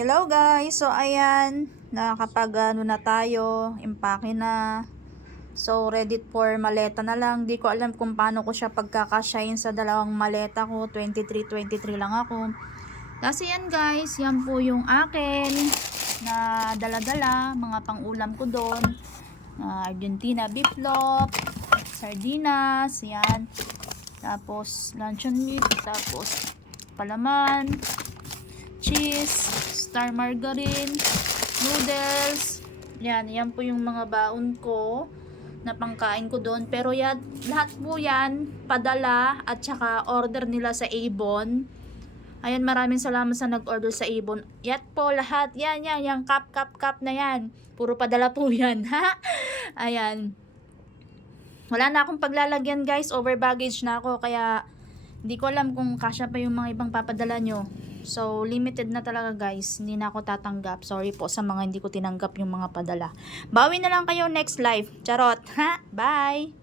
Hello guys, so ayan, nakapag ano na tayo, impake na. So ready for maleta na lang. Di ko alam kung paano ko siya pagkakasyahin sa dalawang maleta ko. 23 lang ako. Kasi yan guys, yan po yung akin na dala-dala, mga pang-ulam ko doon. Argentina beef loaf, sardinas, yan. Tapos luncheon meat, tapos palaman, cheese, star margarine, noodles. Yan po yung mga baon ko na pangkain ko doon. Pero yan, lahat po yan padala at saka order nila sa Avon. Ayan, maraming salamat sa nag-order sa Avon. Yan po lahat. Yan, yung cup na yan. Puro padala po yan. Ha? Ayan. Wala na akong paglalagyan guys. Over baggage na ako. Kaya hindi ko alam kung kasya pa yung mga ibang papadala nyo. So, limited na talaga guys. Hindi na ako tatanggap. Sorry po sa mga hindi ko tinanggap yung mga padala. Bawi na lang kayo next live. Charot. Ha? Bye!